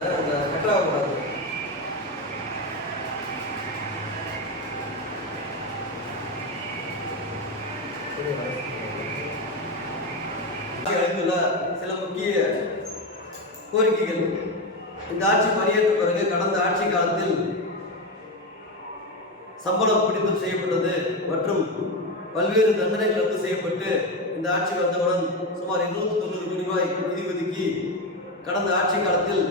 கட்டாகக்கூடாது அளித்துள்ள சில முக்கிய கோரிக்கைகள் இந்த ஆட்சி பணியேற்ற பிறகு கடந்த ஆட்சி காலத்தில் சம்பளம் பிடித்தம் செய்யப்பட்டது மற்றும் பல்வேறு தண்டனைகள் ரத்து செய்யப்பட்டு இந்த ஆட்சி வந்தவுடன் சுமார் இருநூத்தி தொண்ணூறு கோடி ரூபாய் நிதி ஒதுக்கி கடந்த ஆட்சி காலத்தில்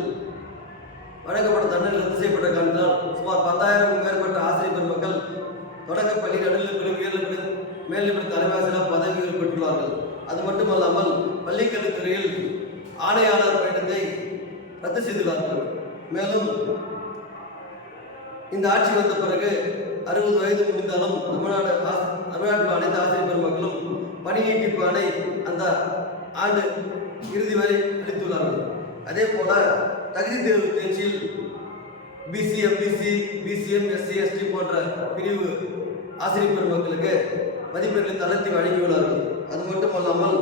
வழங்கப்பட்ட தண்டனை ரத்து செய்யப்பட்ட காரணத்தால் சுமார் பத்தாயிரம் மேற்பட்ட ஆசிரியர் பெருமக்கள் தொடக்கப்பள்ளி நடுநிலைப்பள்ளி உயர்நிலைப்பள்ளி மேல்நிலைப்பள்ளி தலைவாசலாக பதவி உயர்வு பெற்றுள்ளார்கள். அது மட்டுமல்லாமல் பள்ளிக்கல்வித்துறையில் ஆணையாளர் பயணத்தை ரத்து செய்துள்ளார்கள். மேலும் இந்த ஆட்சி வந்த பிறகு அறுபது வயது முடிந்தாலும் தமிழ்நாடு தமிழ்நாட்டில் அனைத்து ஆசிரியர் பெருமக்களும் பணி நீட்டிப்பு ஆணை அந்த ஆண்டு இறுதி வரை அளித்துள்ளார்கள். அதே போல தகுதி தேர்வு தேர்ச்சியில் BC MBC PCM SC ST போன்ற பிரிவு ஆசிரியர் பெருமக்களுக்கு மதிப்பெண்களை தளர்த்தி வழங்கியுள்ளார்கள். அது மட்டுமல்லாமல்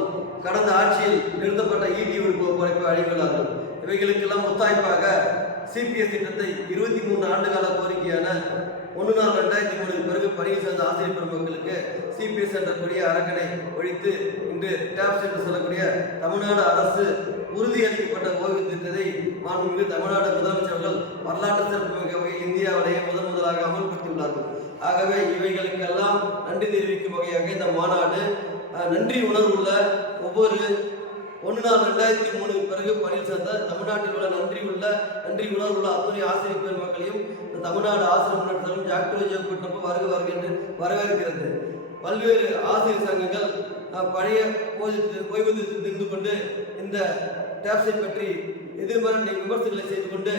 கடந்த ஆட்சியில் நிறுத்தப்பட்ட இடி குறைப்பு வழங்கியுள்ளார்கள். இவைகளுக்கெல்லாம் ஒத்தாய்ப்பாக சிபிஎஸ் திட்டத்தை இருபத்தி மூன்று ஆண்டு கால கோரிக்கையான ஒன்று நாள் ரெண்டாயிரத்தி மூணு பிறகு பணியில் சேர்ந்த ஆசிரியர் பெருமக்களுக்கு சிபிஎஸ் என்ற கொடிய அரக்கனை ஒழித்து இன்று டேப்ஸ் என்று சொல்லக்கூடிய தமிழ்நாடு அரசு உறுதியளிக்கப்பட்ட ஓய்வு திட்டத்தை மாண்புமிகு தமிழ்நாடு முதலமைச்சர்கள் வரலாற்று சிறப்புமிக்க வகையில் இந்தியாவிலேயே முதன் முதலாக அமல்படுத்தியுள்ளார்கள். ஆகவே இவைகளுக்கெல்லாம் நன்றி தெரிவிக்கும் வகையாக இந்த மாநாடு நன்றி உணர்வுள்ள ஒவ்வொரு ஒன்று நாள் ரெண்டாயிரத்தி மூணுக்கு பிறகு பணியில் சேர்ந்த தமிழ்நாட்டில் உள்ள நன்றி உள்ள நன்றி உணர்வுள்ள அத்துணை ஆசிரியர் பெருமக்களையும் இந்த தமிழ்நாடு ஆசிரியர் முன்னேற்றம் ஜாக்டோஜியோ கூட்டமைப்பு வருக வருக என்று வரவேற்கிறது. பல்வேறு ஆசிரியர் சங்கங்கள் பழைய ஓய்வு ஓய்வூதியத்தில் தெரிந்து கொண்டு இந்த டேப்ஸை பற்றி எதிர்மறை விமர்சனங்களை செய்து கொண்டு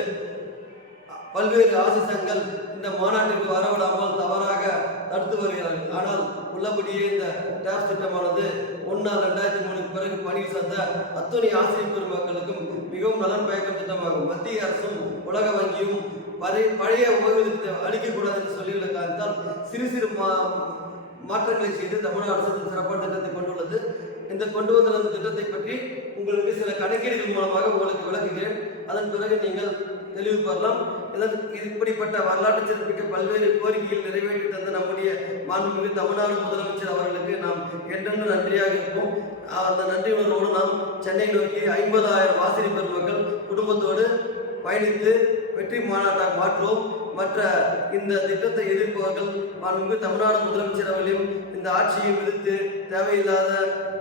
பல்வேறு ஆசிரியர் சங்கங்கள் இந்த மாநாட்டிற்கு வரவிடாமல் தவறாக தடுத்து வருகிறார்கள். ஆனால் உள்ளபடியே இந்த டேப்ஸ் திட்டமானது ஒன்று ரெண்டாயிரத்தி மூணுக்கு பிறகு பணியில் சார்ந்த அத்துணை ஆசிரியர் பெருமக்களுக்கும் மிகவும் நலன் பயக்கும் திட்டமாகும். மத்திய அரசும் உலக வங்கியும் பழைய பழைய ஓய்வூதியத்தை அளிக்கக்கூடாது என்று சொல்லியுள்ள காரணத்தால் சிறு சிறு மா மாற்றங்களை செய்து தமிழக அரசு சிறப்பான திட்டத்தை கொண்டுள்ளது. இந்த கொண்டு வந்துள்ள திட்டத்தை பற்றி உங்களுக்கு சில கணக்கீடுகள் மூலமாக உங்களுக்கு விளக்குகிறேன். அதன் பிறகு நீங்கள் தெளிவு பெறலாம். இதன் இப்படிப்பட்ட வரலாற்று சிறப்பிக்க பல்வேறு கோரிக்கைகள் நிறைவேற்றி தந்த நம்முடைய மாண்புமிகு தமிழ்நாடு முதலமைச்சர் அவர்களுக்கு நாம் என்றென்று நன்றியாக இருப்போம். அந்த நன்றி உணர்வோடு நாம் சென்னை நோக்கி ஐம்பதாயிரம் வாசனை பெருமக்கள் குடும்பத்தோடு பயணித்து வெற்றி மாநாட்டாக மாற்றுவோம். மற்ற இந்த திட்டத்தை எதிர்ப்பவர்கள் மாண்புமிகு தமிழ்நாடு முதலமைச்சர் அவர்களையும் இந்த ஆட்சியை விடுத்து தேவையில்லாத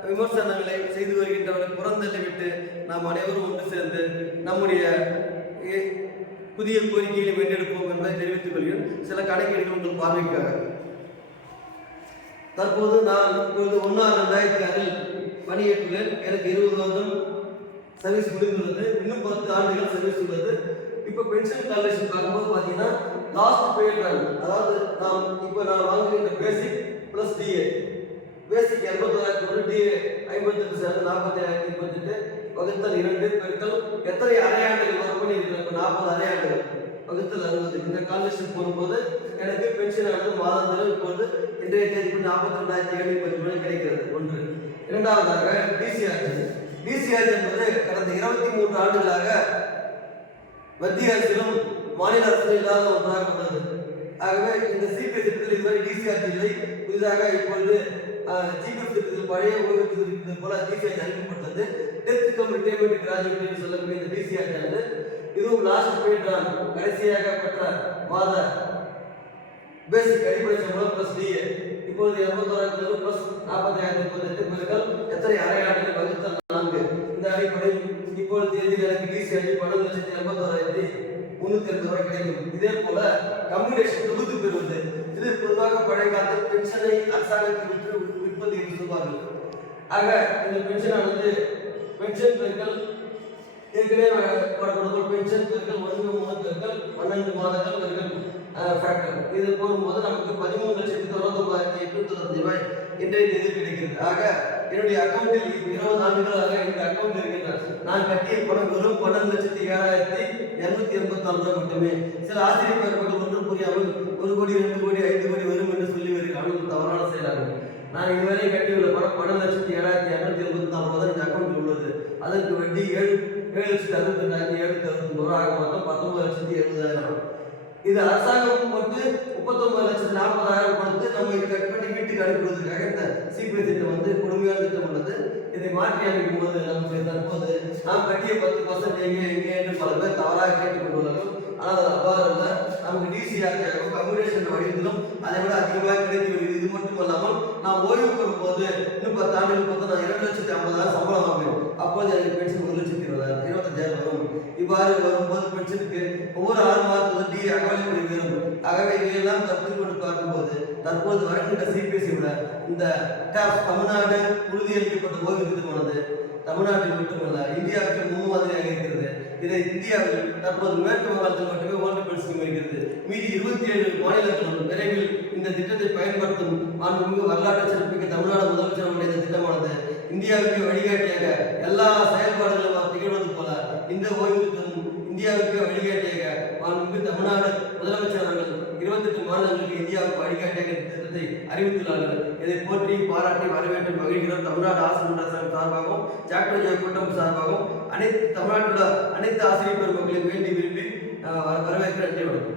விமர்சனங்களை செய்து வருகின்றவர்களை புறந்தள்ளிவிட்டு நாம் அனைவரும் ஒன்று சேர்ந்து நம்முடைய புதிய கோரிக்கைகளை வென்றெடுப்போம் என்பதை தெரிவித்துக் கொள்கிறேன். சில கணக்கீடுகள் உங்கள் பார்வைக்காக. தற்போது நான் இப்போது ஒன்றாம் ரெண்டாயிரத்தி ஆறில் பணியேற்றுள்ளேன். எனக்கு இருபது வருடம் சர்வீஸ் முடிந்துள்ளது. இன்னும் பத்து ஆண்டுகள் சர்வீஸ் உள்ளது. இப்போ பென்ஷன் கால்குலேஷன் பார்க்கும்போது பார்த்தீங்கன்னா லாஸ்ட் பேட் அதாவது நாம் இப்போ நான் வாங்குகின்ற பேசிக் ப்ளஸ் டிஏ பேசிக் எண்பத்தோராயிரத்தி ஒரு டிஏ ஐம்பத்தெட்டு சேர்ந்து நாற்பத்தி ஆயிரத்தி வகுத்தல் இரண்டு பெருக்கல் எத்தனை அரையாண்டுகள் வரும் இருக்கு இப்போ நாற்பது அரையாண்டுகள்? வகுத்தல் அறுபது. இந்த காலர்ஷிப் போகும்போது எனக்கு பென்ஷன் ஆனது மாதாந்திரம் இப்போது இன்றைய தேதிக்கு நாற்பத்தி ரெண்டாயிரத்தி எழுநூத்தி ரூபாய் கிடைக்கிறது. ஒன்று. இரண்டாவதாக டிசிஆர் டிசிஆர் என்பது கடந்த இருபத்தி மூன்று ஆண்டுகளாக மத்திய அரசிலும் மாநில அரசிலும் இல்லாத ஒன்றாக உள்ளது. ஆகவே இந்த சிபிஎஸ் திட்டத்தில் இதுவரை டிசிஆர் இல்லை. புதிதாக இப்பொழுது ஜிபிஎஃப் திட்டத்தில் பழைய ஓய்வு போல டிசிஆர் அறிவிக்கப்பட்டது டெத் கம் கிராஜுவேட் சொல்லக்கூடிய இந்த பிசிஆர் ஆனது இதுவும் லாஸ்ட் போயிட்டான் கடைசியாக பெற்ற மாத பேசிக் அடிப்படை சம்பளம் பிளஸ் டிஏ இப்பொழுது எண்பத்தோராயிரத்தி பிளஸ் நாற்பத்தி ஆயிரத்தி முப்பத்தெட்டு பேர்கள் எத்தனை அரையாண்டுகள் வகுத்தல் நான்கு. இந்த அடிப்படையில் இப்பொழுது தேதியில் எனக்கு டிசி அடி பன்னெண்டு லட்சத்தி எண்பத்தோராயிரத்தி முன்னூத்தி எண்பது ரூபாய் கிடைக்கும். இதே போல கம்யூனிகேஷன் தொகுத்து பெறுவது. இது பொதுவாக பழைய காலத்தில் பென்ஷனை அரசாங்கத்துக்கு விற்று விற்பது என்று சொல்வார்கள். ஆக இந்த பென்ஷனானது பென்ஷன் பெருக்கள் ஏற்கனவே போடக்கூடிய பென்ஷன் பெருக்கள் ஒன்று மூணு பெருக்கள் பன்னெண்டு மாதங்கள் பெருக்கள் ஃபேக்டர் இது போடும்போது நமக்கு பதிமூணு லட்சத்தி தொண்ணூத்தொம்பதாயிரத்தி எட்நூத்தி தொண்ணூத்தி ரூபாய் இன்றைய தேதி கிடைக்கிறது. ஆக என்னுடைய அக்கௌண்ட்டில் இருபது ஆண்டுகளாக என்னுடைய அக்கௌண்ட் இருக்கின்றன நான் கட்டிய பணம் வெறும் பன்னெண்டு லட்சத்தி ஏழாயிரத்தி இருநூத்தி எண்பத்தி நாலு ரூபாய் மட்டுமே. சில ஆசிரியர் பெருமக்கள் ஒன்றும் புரியாமல் ஒரு கோடி ரெண்டு கோடி ஐந்து கோடி வரும் என்று சொல்லி வருகிறார்கள். இது தவறான செயலாகும். நான் இதுவரை கட்டியுள்ள பணம் பன்னெண்டு லட்சத்தி ஏழாயிரத்தி இரநூத்தி எண்பத்தி நாலு ரூபாய் தான் இந்த அக்கௌண்ட்டில் உள்ளது அதற்கு வட்டி ஏழு ஏழு லட்சத்தி அறுபத்தெட்டாயிரத்தி ஏழு அறுபத்தி ரூபா ஆக மொத்தம் பத்தொன்பது லட்சத்தி எழுபதாயிரம் இது அரசாங்கம் போட்டு முப்பத்தொன்பது லட்சத்தி நாற்பதாயிரம் கொடுத்து நம்ம இது கட் பண்ணி வீட்டுக்கு அனுப்புவதற்காக இந்த சிபிஐ திட்டம் வந்து கொடுமையான திட்டம் உள்ளது. இதை மாற்றி அமைக்கும் போது நமக்கு தற்போது நாம் கட்டிய பத்து பர்சன்ட் எங்கே எங்கே என்று பல பேர் தவறாக கேட்டுக்கொண்டுள்ளார்கள் ஆனால் அது அவ்வாறு அல்ல நமக்கு இருக்கும் கம்யூனிகேஷன் வடிவத்திலும் அதை விட அதிகமாக கிடைத்து வருகிறது இது மட்டும் அல்லாமல் நான் ஓய்வு பெறும் போது இன்னும் பத்து ஆண்டுகள் பார்த்து நான் இரண்டு லட்சத்தி ஐம்பதாயிரம் சம்பளம் வாங்குவேன். அப்போது எனக்கு பென்ஷன் ஒரு லட்சத்தி இருபதாயிரம் இருபத்தஞ்சாயிரம் வரும். இவ்வாறு வரும்போது பென்ஷனுக்கு ஒவ்வொரு ஆறு மாதத்துக்கு டி அகவலைப்படி வரும் ஆகவே இவையெல்லாம் கருத்தில் கொண்டு பார்க்கும்போது தற்போது வருகின்ற சிபிஎஸ்சி விட இந்த டாப் தமிழ்நாடு உறுதியளிக்கப்பட்ட ஓய்வு திட்டமானது தமிழ்நாட்டில் மட்டுமல்ல இந்தியாவுக்கு இந்தியாவில் தற்போது மேற்கு வங்காளத்தில் மட்டுமே ஓட்டு பெண் இருக்கிறது மீதி இருபத்தி ஏழு மாநிலங்களும் விரைவில் இந்த திட்டத்தை பயன்படுத்தும் மாண்புமிகு வரலாற்று சிறப்புமிக்க தமிழ்நாடு முதலமைச்சர் அவருடைய இந்த திட்டமானது இந்தியாவுக்கு வழிகாட்டியாக எல்லா செயல்பாடுகளும் திகழ்வது போல இந்த ஓய்வூதியம் இந்தியாவுக்கு வழிகாட்டியாக மாண்புமிகு தமிழ்நாடு முதலமைச்சர் அவர்கள் இருபத்தெட்டு மாநிலங்களுக்கு இந்தியாவுக்கு வழிகாட்டிய திட்டத்தை அறிவித்துள்ளார்கள். இதை போற்றி பாராட்டி வரவேற்று மகிழ்கிறோம். தமிழ்நாடு ஆசிரியர் சங்கம் சார்பாகவும் ஜாக்டோ ஜெய கூட்டம் சார்பாகவும் அனைத்து தமிழ்நாட்டில் அனைத்து ஆசிரியர் பெருமக்களையும் வேண்டி விரும்பி அஹ், நன்றி வணக்கம்